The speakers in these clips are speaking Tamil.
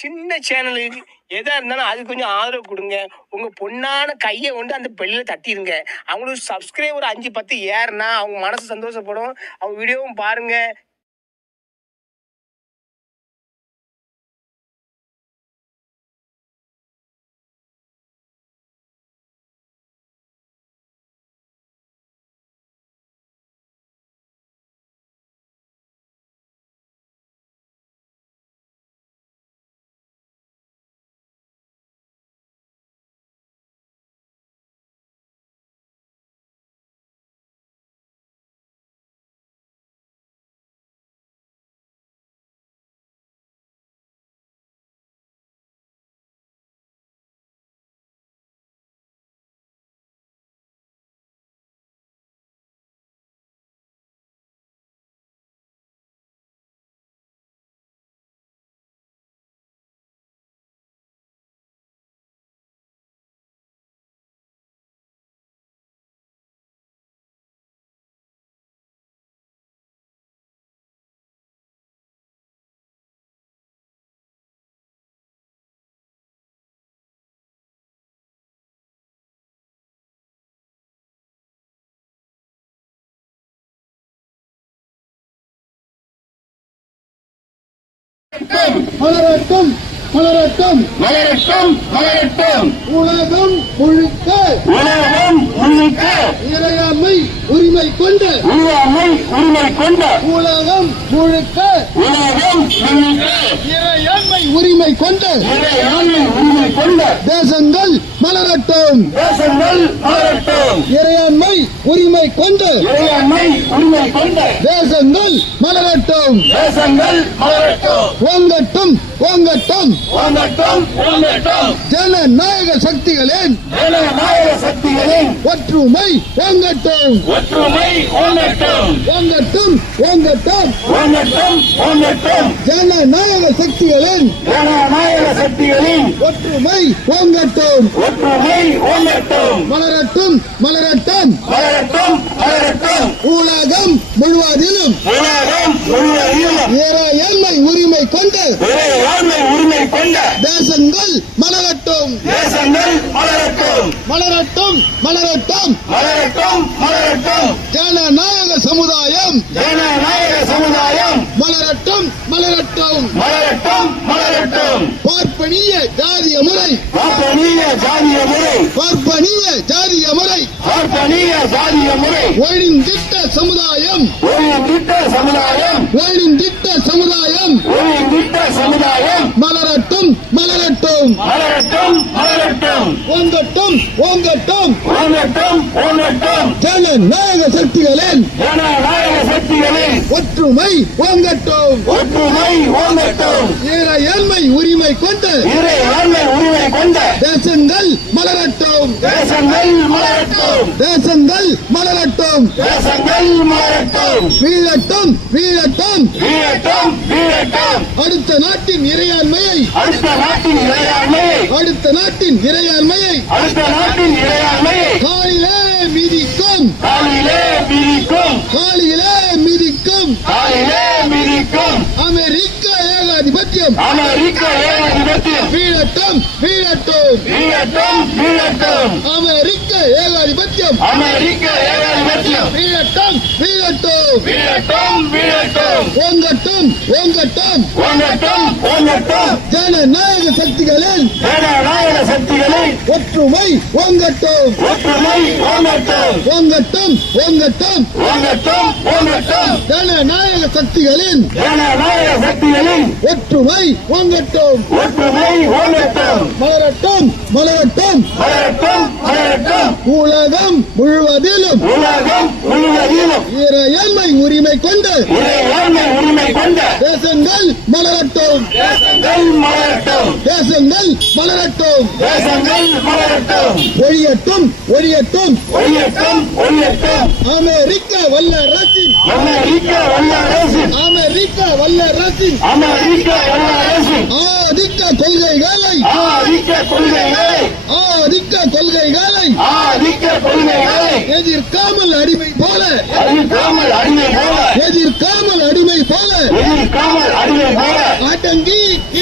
சின்ன சேனலுக்கு எதா இருந்தாலும் அது கொஞ்சம் ஆதரவு கொடுங்க. உங்க பொண்ணான கையை கொண்டு அந்த பெல்லில தட்டிடுங்க. அவங்களுக்கு சப்ஸ்கிரைபர் 5 10 ஏறுனா அவங்க மனசு சந்தோஷப்படும். அவங்க வீடியோவும் பாருங்க. மலரட்டும் மலரட்டும் மலரட்டும் மலரட்டும் உலகம் முழுக்க இறையாண்மை உரிமை கொண்ட உலகம் முழுக்க இறையாண்மை உரிமை கொண்ட தேசங்கள் மலரட்டும் இறையாண்மை உரிமை கொண்ட தேசங்கள் மலரட்டும் ஓங்கட்டும் ஓங்கட்டும் ஜனநாயக சக்திகளின் ஒற்றுமை ஓங்கட்டும் ஓங்கட்டும் ஓங்கட்டும் ஜனநாயக சக்திகளின் ஒற்றுமை ஓங்கட்டும் மலரட்டும் மலரட்டும் உலகம் முழுவதிலும் இறையாண்மை உரிமை கொண்ட தேசங்கள் மலரட்டும் மலரட்டும் ஜனநாயக சமுதாயம் மலரட்டும் பார்ப்பனிய ஜாதிய முறை ஒழிந்திட்ட சமுதாயம் மலரட்டும் ஓங்கட்டும் ஜனநாயக சக்திகளின் ஒற்றுமை ஓங்கட்டும் இறையாண்மை உரிமை கொண்ட தேசங்கள் மலரட்டும் வீழட்டும் அடுத்த நாட்டின் இறையாண்மையை காலிலே மிதிக்கும் அமெரிக்க ஏகாதிபத்தியம் வீழட்டும் அமெரிக்க ஏகாதிபத்தியம் வீழட்டும் ஓங்கட்டும் ஜனநாயக சக்திகளின் ஒற்றுமை ஓங்கட்டும் ஜனநாயக சக்திகளின் ஒற்றுமை ஓங்கட்டும் மலரட்டும் உலகம் முழுவதிலும் இறையாண்மை உரிமை கொண்ட தேசங்கள் மலரட்டும் ஒழியட்டும் அமெரிக்க வல்லரசின் ஆதிக்க கொள்கைகளை எதிர்க்காமல் அடிமை போல அடங்கி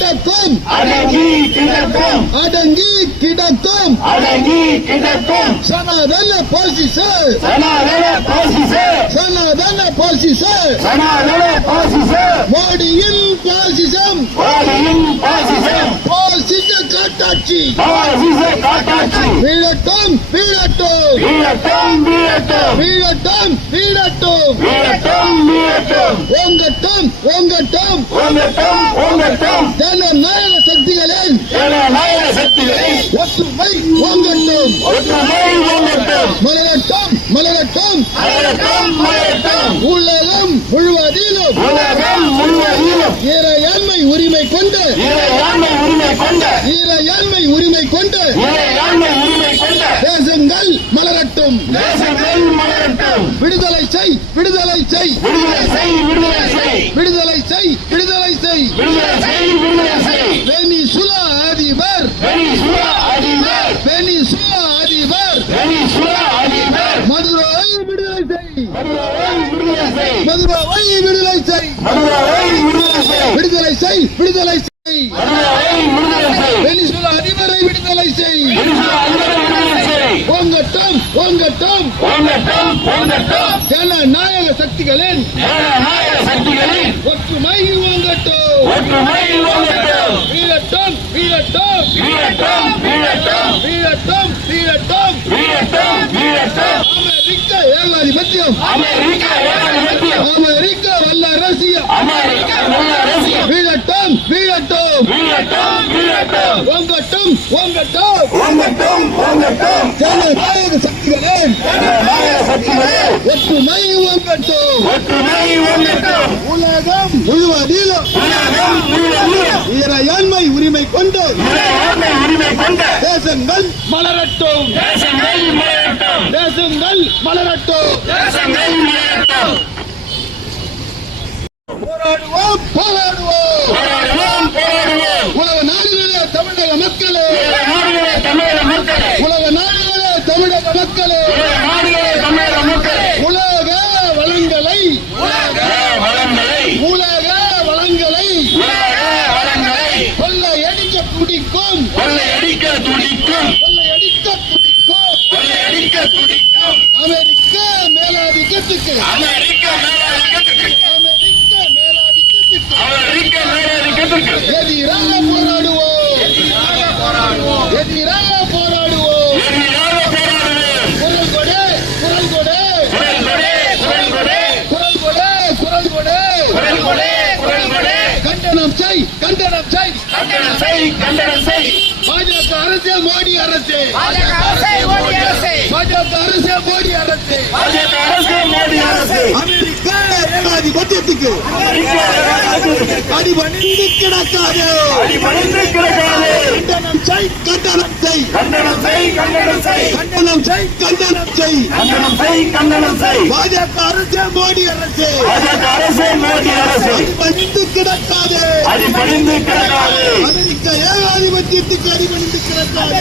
கிடக்கும் அடங்கி கிடக்கும் அடங்கி கிடக்கும் அடங்கி கிடக்கும் சனாதன பாசிச சனாதன பாசிச சனாதன பாசிச சனாதன பாசிச மோடியின் பாசிசம் மோடியின் பாசிசம் பாசிச காட்டாட்சி பாசிச காட்டாட்சி வீழட்டும் வீழட்டும் வீழட்டும் வீழட்டும் வீழட்டும் வீழட்டும் வீழட்டும் வீழட்டும் ஓங்கட்டும் ஓங்கட்டும் ஓங்கட்டும் ஓங்கட்டும் ஜனநாயக சக்திகளின் ஜனநாயக சக்திகளை ஒற்றுமை ஓங்கட்டும் ஒற்றுமை ஓங்கட்டும் மலரட்டும் மலரட்டும் மலரட்டும் மலரட்டும் உலகம் முழுவதிலும் உலகம் முழுவதிலும் இறையாண்மை உரிமை கொண்டு இறையாண்மை உரிமை கொண்ட இறையாண்மை உரிமை கொண்டு இறையாண்மை உரிமை கொண்ட தேசங்கள் மலரட்டும் தேசங்கள் மலரட்டும் விடுதலை செய் விடுதலை செய் விடுதலை செய் விடுதலை செய் விடுதலை செய் விடுதலை செய் விடுதலை செய் விடுதலை செய் வெனிசுலா அதிபர் வெனிசுலா அதிபர் வெனிசுலா அதிபர் வெனிசுலா அதிபர் மதுரை விடுதலை செய் மதுரை விடுதலை செய் மதுரை விடுதலை செய் மதுரை விடுதலை செய் விடுதலை செய் விடுதலை செய் மதுரை விடுதலை செய் வெனிசுலா அதிபரை விடுதலை செய் வெனிசுலா அதிபரை விடுதலை செய் ஓங்கட்டும் ஓங்கட்டும் ஓங்கட்டும் ஓங்கட்டும் ஜனநாயக சக்திகளின் ஜனநாயக சக்திகளின் ஒற்றுமை ஓங்கட்டும் ஒற்றுமை ஓங்கட்டும் வீழட்டும் வீழட்டும் வீழட்டும் வீழட்டும் வீழட்டும் வீழட்டும் வீழட்டும் வீழட்டும் அமெரிக்க ஏகாதிபத்தியம் அமெரிக்க ஏகாதிபத்தியம் அமெரிக்க வல்லரசியம் அமெரிக்க வல்லரசியம் வீழட்டும் வீழட்டும் வீழட்டும் வீழட்டும் ஓங்கட்டும் ஓங்கட்டும் ஓங்கட்டும் ஓங்கட்டும் ஜனநாயக சக்திகளின் ஜனநாயக சக்திகளே ஒற்றுமை ஓங்கட்டும் ஒற்றுமை ஓங்கட்டும் உலகம் முழுவதிலும் உலகம் முழுவதிலும் இறையாண்மை உரிமை கொண்டு இறையாண்மை உரிமை கொண்ட தேசங்கள் மலரட்டும் தேசங்கள் மலரட்டும் தேசங்கள் மலரட்டும் தேசங்கள் மலரட்டும் போராடுவோம் போராடுவோம் போராடுவோம் போராடுவோம் உலக நாடுகளே தமிழக மக்களே நாடுகளே தமிழக மக்களே உலக நாடுகளே தமிழக மக்களே நாடுகளே தமிழக மக்களே உலக வளங்களை உலக வளங்களை உலக வளங்களை உலக வளங்களை கொள்ளையடிக்க துடிக்கும் கொள்ளையடிக்க துடிக்கும் கொள்ளையடிக்க துடிக்கும் கொள்ளையடிக்க துடிக்கும் அமெரிக்க மேலாதிக்கத்துக்கு அமெரிக்க மேலாதிக்கத்துக்கு அமெரிக்க மேலாதிக்கத்துக்கு அமெரிக்க மேலாதிக்கத்துக்கு எதிராக போராடுவோம் எதிராக போராடுவோம் எதிராக போராடுவோம் குரல் கொடு குரல் கொடு குரல் கொடே குரல் கொடே குரல் கொடு குரல் கொடு குரல் கொடே குரல் கொடே கண்டனம் செய் கண்டனம் செய் கண்டனம் செய் கண்டனம் செய் பாஜக அரசே மோடி அரசே பாஜக அரசே மோடி அரசே பாஜக அரசே மோடி அரசே பாஜக அரசே மோடி அரசே அமெரிக்க ஏகாதிபத்தியத்துக்கு அடிபணிந்து கிடக்காது அடிபணிந்து கிடக்காது கண்டனம் செய் கண்டனம் செய் கண்டனம் செய் கண்டனம் செய் கண்டனம் செய் கண்டனம் செய் கண்டனம் செய் கண்டனம் செய் பாஜக அரசே மோடி அரசே பாஜக அரசே மோடி அரசே அடிபணிந்து கிடக்காது அடிபணிந்து கிடக்காது அமெரிக்க ஏகாதிபத்தியத்துக்கு அடிபணிந்து கிடக்காது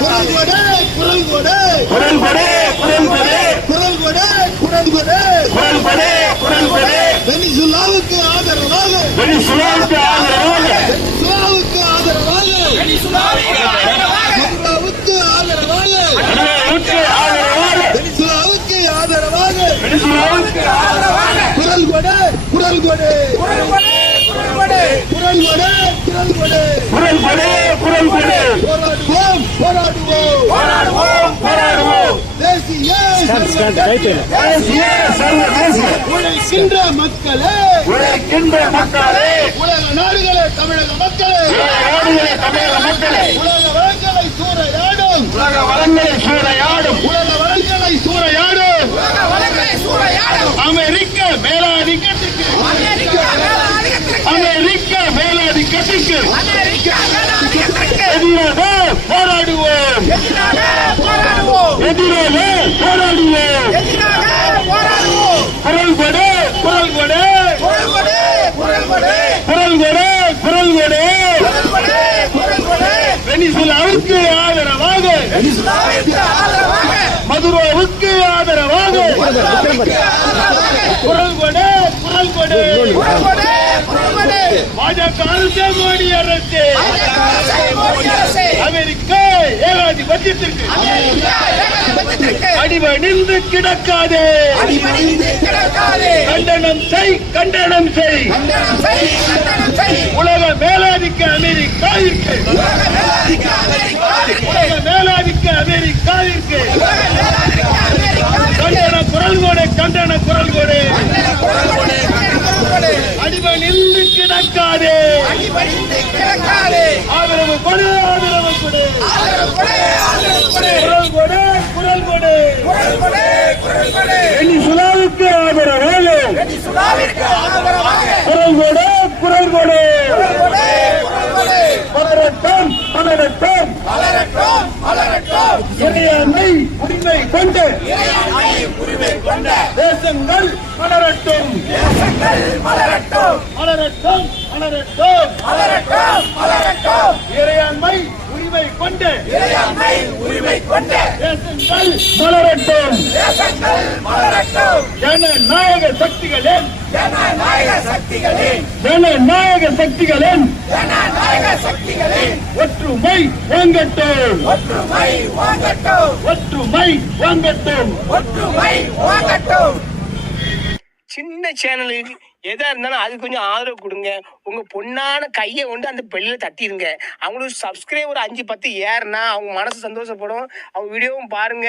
குரல் கொடு குரல் கொடு குரல் கொடே குரல் கொடே குரல் கொடு குரல் கொடு குரல் கொடே குரல் கொடே வெனிசுலாவுக்கு ஆதரவாக வெனிசுலாவுக்கு ஆதரவாக வெனிசுலாவுக்கு ஆதரவாக வெனிசுலாவுக்கு ஆதரவாக வெனிசுலாவுக்கு ஆதரவாக வெனிசுலாவுக்கு ஆதரவாக வெனிசுலாவுக்கு ஆதரவாக வெனிசுலாவுக்கு ஆதரவாக குரல் கொடு குரல் கொடு குரல் கொடே குரல் கொடே குரல் கொடு குரல் கொடு குரல் கொடே குரல் கொடே போராடுவோம் போராடுவோம் போராடுவோம் போராடுவோம் தேசிய சர்வதேசிய தேசிய சர்வதேசிய உழைக்கின்ற மக்களே உழைக்கின்ற மக்களே உலக நாடுகளே தமிழக மக்களே உலக நாடுகளே தமிழக மக்களே உலக வளங்களை சூறையாடும் உலக வளங்களை சூறையாடும் உலக வளங்களை சூறையாடும் உலக வளங்களை சூறையாடும் அமெரிக்க மேலாதிக்கத்துக்கு அமெரிக்க மேலாதிக்கத்திற்கு அமெரிக்க மேலாதிக்கத்துக்கு எதிராக போராடுவோம் எதிராக போராடுவோம் எதிராக போராடுவோம் எதிராக போராடுவோம் குரல் கொடு குரல் கொடு குரல் கொடு குரல் கொடு குரல் கொடு குரல் கொடு குரல் கொடு குரல் கொடு வெனிசுலாவுக்கு ஆதரவாக வெனிசுலாவுக்கு ஆதரவாக மதுரோவுக்கு ஆதரவாக மதுராவுக்கு ஆதரவாக குரல் கொடு குரல் கொடு குரல் கொடு குரல் கொடு பாஜக அரசு, மோடி அரசு, மோடி அரசு, அமெரிக்கா ஏகாதிபத்தியத்திற்கு அமெரிக்கா ஏகாதிபத்தியத்திற்கு அடிபணிந்து கிடக்காதே. அடிபணிந்து கிடக்காதே. கண்டனம் செய், கண்டனம் செய். கண்டனம் செய், கண்டனம் செய். உலக மேலாதிக்க அமெரிக்காவிற்கு, உலக மேலாதிக்க அமெரிக்காவிற்கு, உலக மேலாதிக்க அமெரிக்காவிற்கு உலக மேலாதிக்க அமெரிக்காவிற்கு கண்டன குரல் கொடு, கண்டன குரல் கொடு. குரல் கொடு, குரல் கொடு. அடிபணிந்து கிடக்காதே. அடிபணிந்து கிடக்காதே. ஆதரவு கொடு, ஆதரவு கொடு. ஆதரவு கொடு, ஆதரவு கொடு. குரல் கொடு, குரல் கொடு. குரல் கொடு, குரல் கொடு. வெனிசுலாவுக்கு ஆதரவாக வெனிசுலாவிற்கு ஆதரவாக குரல் கொடு, குரல் கொடு. குரல் கொடு, குரல் கொடு. மலரட்டும், மலரட்டும். மலரட்டும், மலரட்டும். இறையாண்மை உரிமை கொண்ட இறையாண்மை உரிமை கொண்ட தேசங்கள் மலரட்டும், தேசங்கள் மலரட்டும், மலரட்டும், மலரட்டும். மலரட்டும், மலரட்டும். இறையாண்மை உரிமை கொண்ட இறையாண்மை உரிமை கொண்ட தேசங்கள் மலரட்டும். தேசங்கள் மலரட்டும். ஜனநாயக சக்திகளின், ஜனநாயக சக்திகளின், ஜனநாயக சக்திகளின் ஜனநாயக சக்திகளின் ஒற்றுமை வாங்கட்டும், ஒற்றுமை வாங்கட்டும், ஒற்றுமை வாங்கட்டும். ஒற்றுமை வாங்கட்டும். சின்ன சேனலுக்கு எதா இருந்தாலும் அது கொஞ்சம் ஆதரவு கொடுங்க. உங்க பொண்ணான கையை கொண்டு அந்த பெல்லில் தட்டிடுங்க. அவங்களுக்கு சப்ஸ்கிரைபர் 5-10 ஏறுனா அவங்க மனசு சந்தோஷப்படும். அவங்க வீடியோவும் பாருங்க.